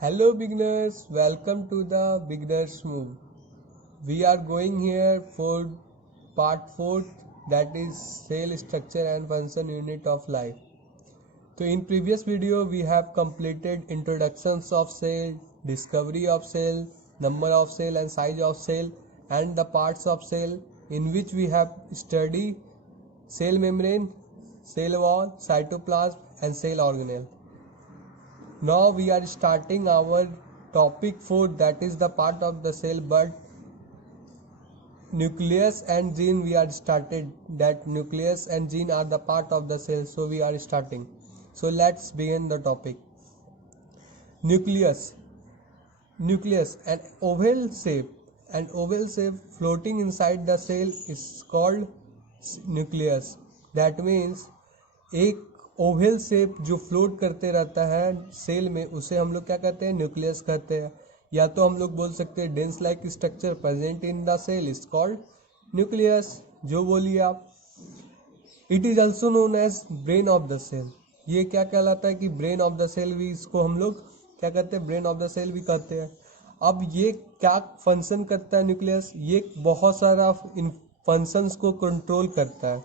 Hello beginners, welcome to the Beginners Move. We are going here for part 4, that is cell structure and function unit of life. So in previous video we have completed introductions of cell, discovery of cell, number of cell and size of cell and the parts of cell, in which we have studied cell membrane, cell wall, cytoplasm and cell organelle. Now we are starting our topic 4, that is the part of the cell, but nucleus and gene we are started, that nucleus and gene are the part of the cell, so we are starting. So let's begin the topic. Nucleus, an oval shape floating inside the cell is called nucleus. That means एक Oval shape जो float करते रहता है cell में, उसे हम लोग क्या कहते हैं? न्यूक्लियस कहते हैं। या तो हम लोग बोल सकते हैं dense like structure present in the cell is called nucleus, जो बोलिए आप। It is also known as brain of the cell. ये क्या कहलाता है कि ब्रेन ऑफ द सेल भी, इसको हम लोग क्या कहते हैं? ब्रेन ऑफ द सेल भी कहते हैं। अब ये क्या फंक्शन करता है न्यूक्लियस? ये बहुत सारा फंक्शंस को कंट्रोल करता है,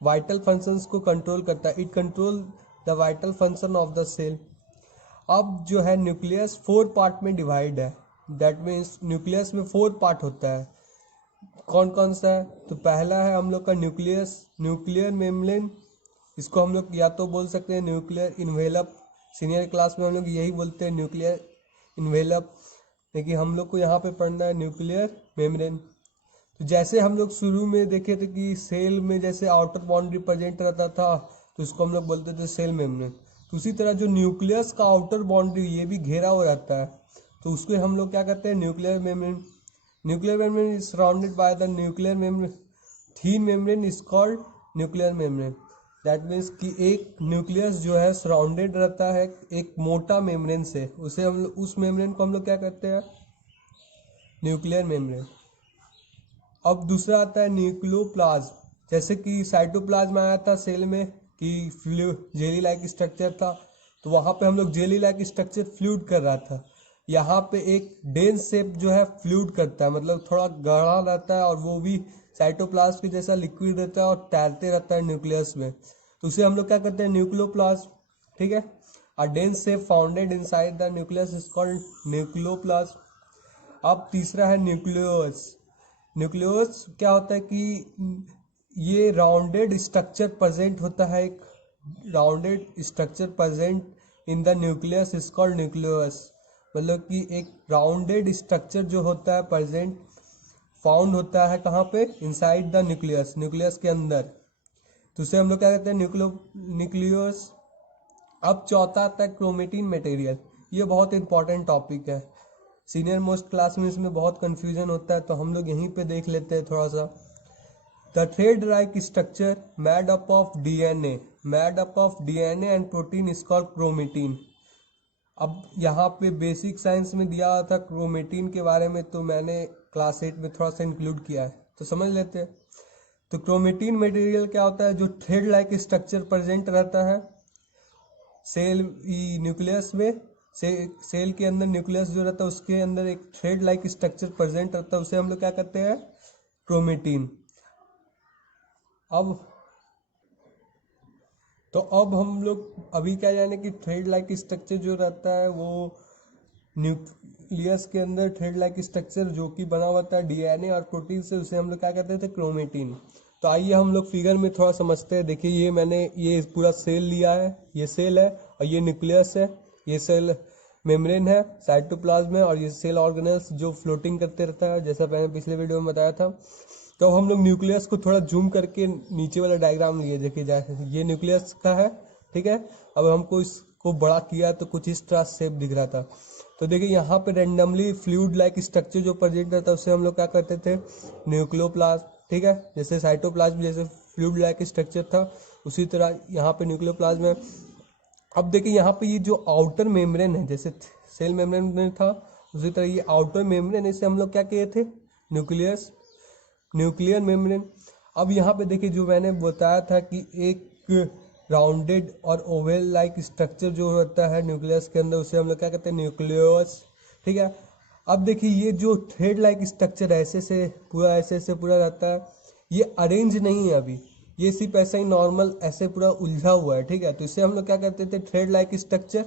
वाइटल फंक्शंस को कंट्रोल करता है। It control the vital function of the cell. अब जो है न्यूक्लियस 4 पार्ट में डिवाइड है। दैट मीन्स न्यूक्लियस में 4 पार्ट होता है। कौन कौन सा है? तो पहला है हम लोग का न्यूक्लियर मेम्ब्रेन। इसको हम लोग या तो बोल सकते हैं न्यूक्लियर इन्वेलप। सीनियर क्लास में हम लोग यही बोलते हैं न्यूक्लियर इन्वेलप, लेकिन हम लोग को यहाँ पे पढ़ना है न्यूक्लियर मेम्ब्रेन। तो जैसे हम लोग शुरू में देखे थे कि सेल में जैसे आउटर बाउंड्री प्रेजेंट रहता था, तो उसको हम लोग बोलते थे सेल मेम्ब्रेन। तो उसी तरह जो न्यूक्लियस का आउटर बाउंड्री ये भी घेरा हुआ रहता है, तो उसको हम लोग क्या कहते हैं? Nuclear membrane. Nuclear membrane is surrounded by the nuclear membrane. Thin membrane is called nuclear membrane. That means कि एक न्यूक्लियस जो है सराउंडेड रहता है एक मोटा मेम्ब्रेन से, उसे हम लोग, उस मेम्ब्रेन को हम लोग क्या कहते हैं? Nuclear membrane. अब दूसरा आता है न्यूक्लियोप्लाज्म। जैसे कि साइटोप्लाज्म आया था सेल में कि जेली लाइक स्ट्रक्चर था, तो वहाँ पे हम लोग जेली लाइक स्ट्रक्चर फ्लूइड कर रहा था। यहाँ पे एक डेंस शेप जो है फ्लूइड करता है, मतलब थोड़ा गाढ़ा रहता है, और वो भी साइटोप्लाज्म के जैसा लिक्विड रहता है और तैरते रहता है न्यूक्लियस में, तो उसे हम लोग क्या करते हैं? न्यूक्लियोप्लाज्म। ठीक है। A dense shape founded inside the nucleus is called nucleoplasm. अब तीसरा है न्यूक्लियोस। न्यूक्लियोस क्या होता है कि ये राउंडेड स्ट्रक्चर प्रेजेंट होता है, एक rounded structure present in the nucleus is called nucleolus. मतलब कि एक राउंडेड स्ट्रक्चर जो होता है प्रेजेंट फाउंड होता है कहाँ पे? इनसाइड द न्यूक्लियस, न्यूक्लियस के अंदर, तो उसे हम लोग क्या कहते हैं? न्यूक्लियोस। अब चौथा आता है क्रोमेटिन मटेरियल। ये बहुत इंपॉर्टेंट टॉपिक है, सीनियर मोस्ट क्लास में इसमें बहुत कंफ्यूजन होता है, तो हम लोग यहीं पे देख लेते हैं थोड़ा सा। The thread like structure made up of DNA and protein is called chromatin. अब यहाँ पे बेसिक साइंस में दिया हुआ था क्रोमेटिन के बारे में, तो मैंने क्लास 8 में थोड़ा सा इंक्लूड किया है, तो समझ लेते हैं। तो क्रोमेटिन मटेरियल क्या होता है? जो थ्रेड लाइक स्ट्रक्चर प्रेजेंट रहता है सेल न्यूक्लियस में, सेल के अंदर न्यूक्लियस जो रहता है उसके अंदर एक थ्रेड लाइक स्ट्रक्चर प्रेजेंट रहता है, उसे हम लोग क्या कहते हैं? क्रोमेटिन। अब हम लोग अभी क्या जाने कि थ्रेड लाइक स्ट्रक्चर जो रहता है वो न्यूक्लियस के अंदर थ्रेड लाइक स्ट्रक्चर जो कि बना हुआ था डीएनए और प्रोटीन से, उसे हम लोग क्या कहते थे? क्रोमेटिन। तो आइए हम लोग फिगर में थोड़ा समझते हैं। देखिए ये मैंने ये पूरा सेल लिया है, ये सेल है और ये न्यूक्लियस है, ये सेल मेम्ब्रेन है, साइटोप्लाज्म है, और ये सेल ऑर्गेनेल्स जो फ्लोटिंग करते रहता है, जैसा मैंने पिछले वीडियो में बताया था। तो हम लोग न्यूक्लियस को थोड़ा जूम करके नीचे वाला डायग्राम लिए, देखिए जाए ये न्यूक्लियस का है। ठीक है। अब हमको इसको बड़ा किया तो कुछ इस तरह शेप दिख रहा था। तो देखिए यहाँ पे रेंडमली फ्लूइड लाइक स्ट्रक्चर जो प्रेजेंट रहता है उसे हम लोग क्या करते थे? न्यूक्लियोप्लाज्म। ठीक है। जैसे साइटोप्लाज्म जैसे फ्लूइड लाइक स्ट्रक्चर था, उसी तरह यहाँ पे न्यूक्लियोप्लाज्म है। अब देखिए यहाँ पे ये जो आउटर मेम्ब्रेन है, जैसे सेल मेम्ब्रेन में था, उसी तरह ये आउटर मेम्ब्रेन, इसे हम लोग क्या किए थे? Nuclear membrane. अब यहाँ पे देखिए जो मैंने बताया था कि एक राउंडेड और ओवल लाइक स्ट्रक्चर जो होता है न्यूक्लियस के अंदर, उसे हम लोग क्या कहते हैं, न्यूक्लियस। ठीक है, अब देखिए ये जो थ्रेड लाइक स्ट्रक्चर ऐसे से पूरा रहता है, ये अरेंज नहीं है अभी, ये सिर्फ ऐसा ही नॉर्मल ऐसे पूरा उलझा हुआ है। ठीक है, तो इसे हम लोग क्या कहते थे, थ्रेड लाइक स्ट्रक्चर,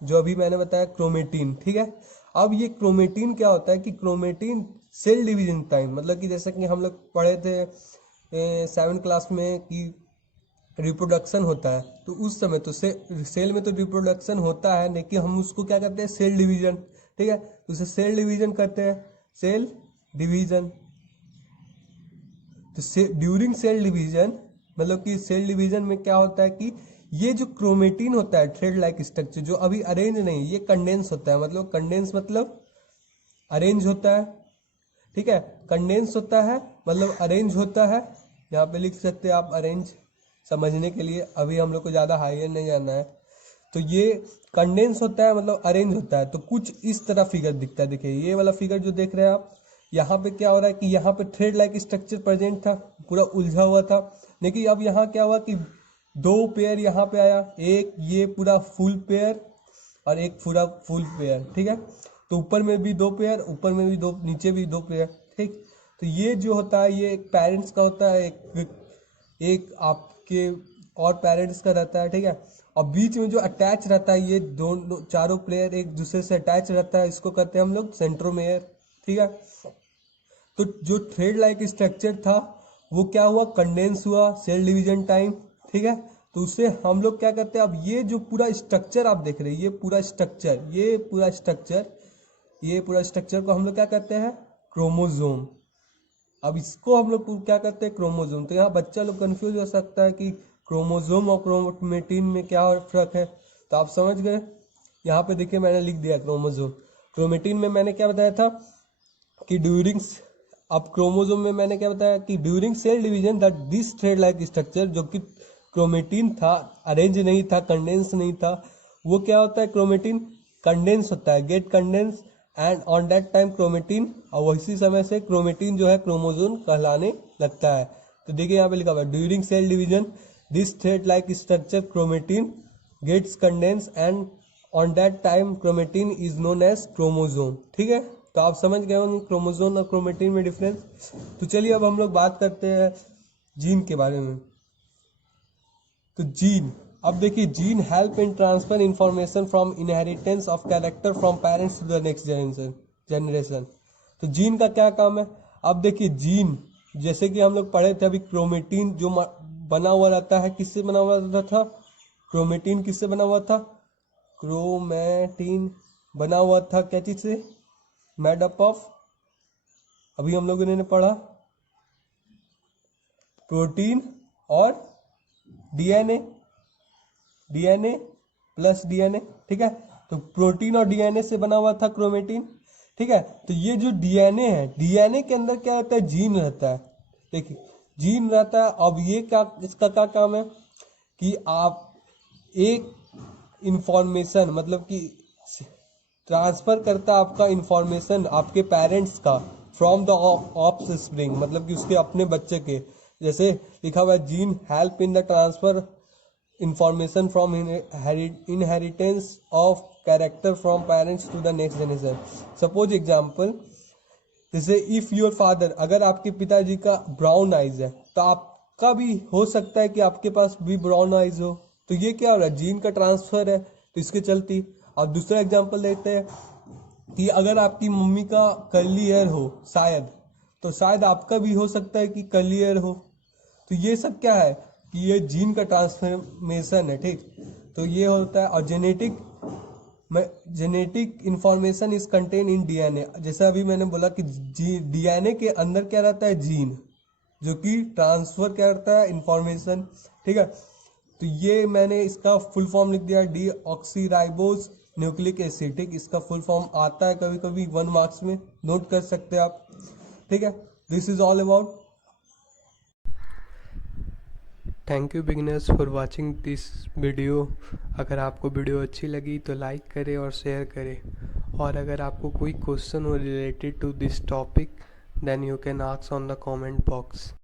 जो अभी मैंने बताया क्रोमेटिन। ठीक है, अब ये क्रोमेटिन क्या होता है कि क्रोमेटिन सेल डिवीजन टाइम, मतलब कि जैसे कि हम लोग पढ़े थे 7th क्लास में कि रिप्रोडक्शन होता है, तो उस समय तो सेल में तो रिप्रोडक्शन होता है, लेकिन हम उसको क्या करते हैं, सेल डिवीजन। ठीक है, तो उसे सेल डिवीजन करते हैं, सेल डिवीजन। तो ड्यूरिंग सेल डिवीजन, मतलब कि सेल डिवीजन में क्या होता है कि ये जो क्रोमेटिन होता है थ्रेड लाइक स्ट्रक्चर, जो अभी अरेंज नहीं, ये कंडेंस होता है। मतलब कंडेंस मतलब अरेंज होता है। ठीक है, कंडेंस होता है मतलब अरेंज होता है। यहाँ पे लिख सकते हैं आप अरेंज, समझने के लिए, अभी हम लोग को ज़्यादा हायर नहीं जाना है। तो ये कंडेंस होता है मतलब अरेंज होता है। तो कुछ इस तरह फिगर दिखता है। देखिए ये वाला फिगर जो देख रहे हैं आप, यहाँ पे क्या हो रहा है कि यहाँ पे थ्रेड लाइक स्ट्रक्चर प्रेजेंट था, पूरा उलझा हुआ था। लेकिन अब यहाँ क्या हुआ कि 2 पेयर यहाँ पे आया, एक ये पूरा फुल पेयर और एक पूरा फुल पेयर। ठीक है, तो ऊपर में भी 2 पेयर, ऊपर में भी 2, नीचे भी 2 पेयर। ठीक, तो ये जो होता है ये एक पेरेंट्स का होता है, एक आपके और पेरेंट्स का रहता है। ठीक है, और बीच में जो अटैच रहता है, ये दोनों चारों प्लेयर एक दूसरे से अटैच रहता है, इसको कहते हैं हम लोग सेंट्रोमेयर। ठीक है, तो जो थ्रेड लाइक स्ट्रक्चर था वो क्या हुआ, कंडेंस हुआ, सेल डिवीजन टाइम। ठीक है, तो उससे हम लोग क्या कहते हैं, अब ये जो पूरा स्ट्रक्चर आप देख रहे हैं, ये पूरा स्ट्रक्चर को हम लोग क्या कहते हैं, क्रोमोजोम। अब इसको हम लोग क्या कहते हैं, क्रोमोजोम। तो यहाँ बच्चा लोग कंफ्यूज हो सकता है कि क्रोमोजोम और क्रोमेटिन में क्या फर्क है। तो आप समझ गए, यहाँ पे देखिए मैंने लिख दिया क्रोमोजोम। क्रोमेटिन में मैंने क्या बताया था कि अब क्रोमोजोम में मैंने क्या बताया कि during cell division that this thread like structure, जो कि क्रोमेटिन था, अरेंज नहीं था, कंडेंस नहीं था। वो क्या होता है, क्रोमेटिन कंडेंस होता है, get condense and on that time chromatin, और उसी समय से क्रोमेटिन जो है क्रोमोजोम कहलाने लगता है। तो देखिए यहाँ पे लिखा हुआ है, during cell division this thread like structure chromatin gets condense and on that time chromatin is known as chromosome. ठीक है, तो आप समझ गए होंगे क्रोमोजोम और क्रोमेटिन में डिफरेंस। तो चलिए अब हम लोग बात करते हैं जीन के बारे में। तो जीन, अब देखिए gene help in transfer information from inheritance of character from parents to the next generation. तो जीन का क्या काम है, अब देखिए जीन, जैसे कि हम लोग पढ़े थे अभी, क्रोमेटिन जो बना हुआ रहता है, किससे बना हुआ रहता था, क्रोमेटिन किससे बना हुआ था, क्रोमेटिन बना हुआ था क्या चीज से, मेड अप ऑफ, अभी हम लोगों ने पढ़ा, प्रोटीन और डीएनए, डीएनए प्लस डीएनए। ठीक है, तो प्रोटीन और डीएनए से बना हुआ था क्रोमेटिन। ठीक है, तो ये जो डीएनए है, डीएनए के अंदर क्या रहता है, जीन रहता है। देखिए जीन रहता है। अब ये क्या, इसका क्या काम है कि आप एक इंफॉर्मेशन, मतलब कि ट्रांसफर करता है आपका इंफॉर्मेशन आपके पेरेंट्स का फ्रॉम द ऑफ स्प्रिंग, मतलब कि उसके अपने बच्चे के। जैसे लिखा हुआ है, gene help in the transfer information from inheritance of character from parents to the next generation. Suppose example, जैसे इफ योर फादर, अगर आपके पिताजी का ब्राउन आइज है, तो आपका भी हो सकता है कि आपके पास भी ब्राउन आइज हो। तो ये क्या हो रहा है, जीन का ट्रांसफर है, तो इसके चलती। अब दूसरा एग्जांपल देखते हैं कि अगर आपकी मम्मी का कर्ली हेयर हो शायद, तो शायद आपका भी हो सकता है कि कर्ली हेयर हो। तो ये सब क्या है कि ये जीन का ट्रांसफॉर्मेशन है। ठीक, तो ये होता है। और genetic information is contain in DNA, जैसा अभी मैंने बोला कि डीएनए के अंदर क्या रहता है, जीन, जो कि ट्रांसफर क्या करता है, इंफॉर्मेशन। ठीक है, तो ये मैंने इसका फुल फॉर्म लिख दिया, डीऑक्सीराइबोज न्यूक्लिक एसिड। ठीक, इसका फुल फॉर्म आता है कभी कभी 1 मार्क्स में, नोट कर सकते हैं आप। ठीक है, this is all about. Thank you beginners for watching this video. अगर आपको वीडियो अच्छी लगी तो लाइक करें और शेयर करें, और अगर आपको कोई क्वेश्चन हो related to this topic then you can ask on the comment box.